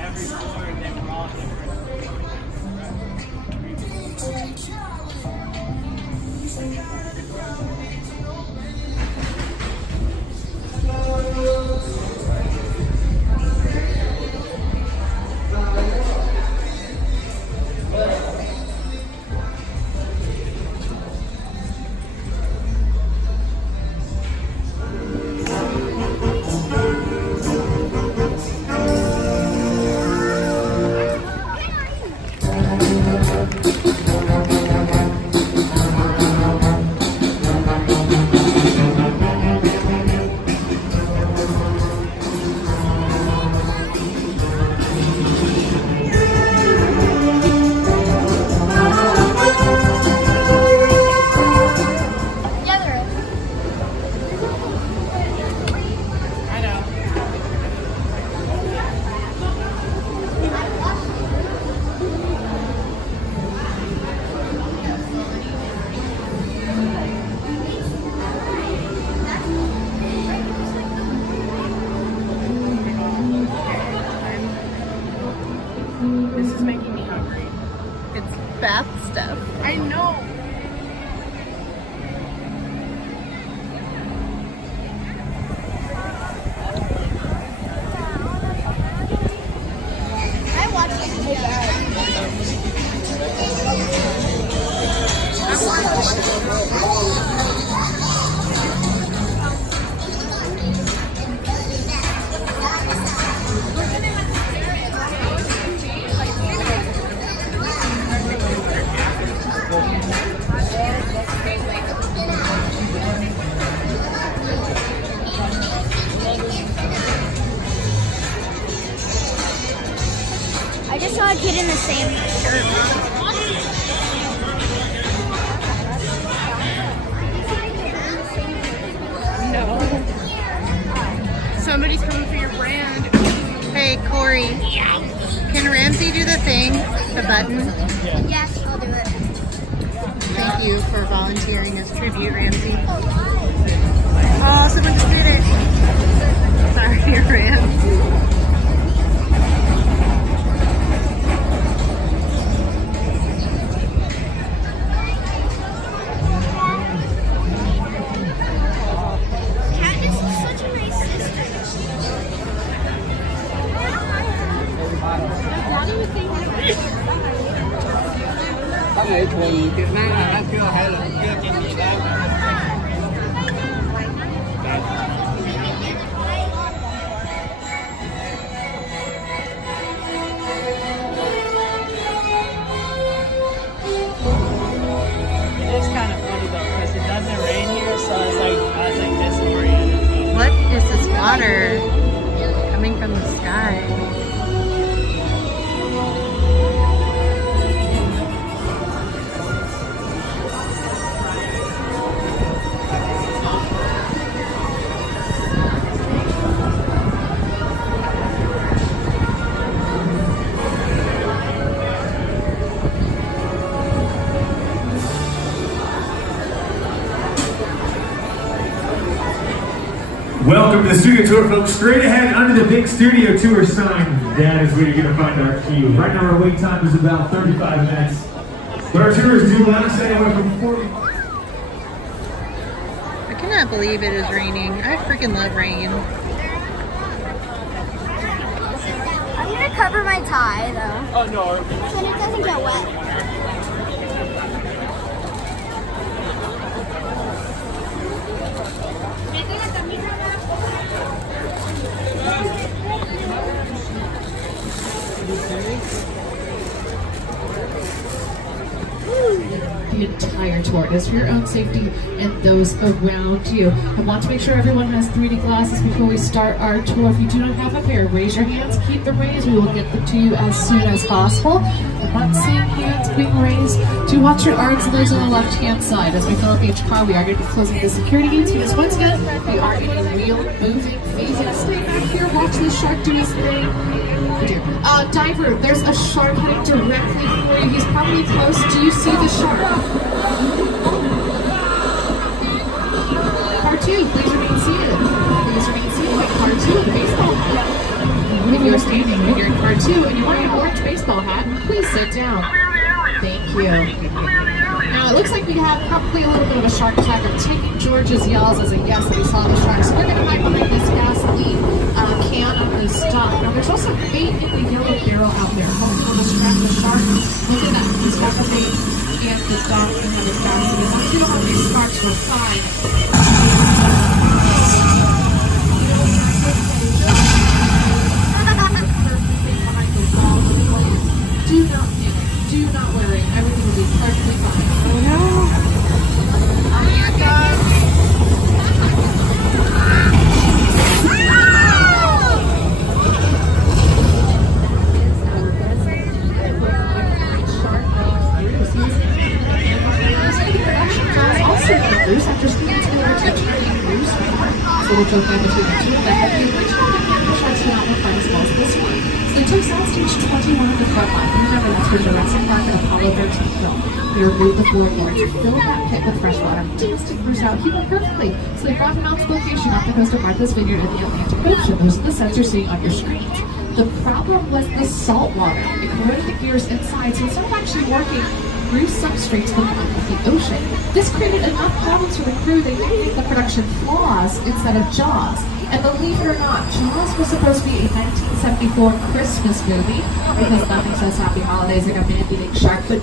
every floor, and they were all different. This is making me hungry. It's bath stuff. I know. I watched it take I just saw a kid in the same shirt. No. Somebody's coming for your brand. Hey, Corey. Can Ramsey do the thing? The button? Yes, I'll do it. Thank you for volunteering as tribute, Ramsey. Oh, someone just did it. Sorry, Ramsey. Katniss is such a nice sister. Có nghệ thuật Việt Nam là nó chưa hay là chưa chuyện gì đâu. It is kind of funny though, because it doesn't rain here, so I was like disoriented. What is this water coming from the sky? Welcome to the studio tour, folks. Straight ahead under the big studio tour sign. That is where you're going to find our queue. Right now our wait time is about 35 minutes. But our tours do last anywhere from 40. I cannot believe it is raining. I freaking love rain. I'm gonna cover my tie though. Oh no. So it doesn't get wet. The entire tour. It is for your own safety and those around you. I want to make sure everyone has 3D glasses before we start our tour. If you do not have a pair, raise your hands, keep them raised. We will get them to you as soon as possible. I'm not seeing hands being raised. Do watch your arms and legs on the left-hand side. As we fill up each car, we are going to be closing the security gates because once again, we are in a real moving phase. Stay back here, watch the shark do his thing. Diver, there's a shark heading directly for you. He's probably close. Do you see the shark? Car 2, please remain seated. Please remain seated. Car 2, baseball. 2 and you want an orange baseball hat, please sit down. Thank you. Now it looks like we have probably a little bit of a shark attack. I'm taking George's yells as a yes that we saw the shark. So we're going to hide behind this gasoline can on the stop. Now there's also bait in the yellow barrel out there. I'm going to distract the shark. Look at that. He's got the bait and the dog can have his gasoline. As long as you don't have these sharks, we're fine. Do not panic. Do not worry. Everything will be perfectly fine. Oh no. Also, Bruce, after speaking to our attention, Bruce, so we'll joke that between the two of them, the original the sharks did not look quite as well as this one. So they took soundstage 21 of the front line. Remember, that's where Jurassic Park and Apollo 13 filmed. They removed the floorboards, filled that pit with fresh water, didn't stick Bruce out, he went perfectly. So they brought him out to location off the coast of Martha's Vineyard in the Atlantic Ocean. Those are the sets you're seeing on your screens. The problem was the salt water. It corroded the gears inside, so instead of actually working, Bruce substrates the bottom of the ocean. This created enough problems for the crew, they named the production Flaws instead of Jaws. And believe it or not, Jaws was supposed to be a 1974 Christmas movie because nothing says happy holidays like a man-eating shark, but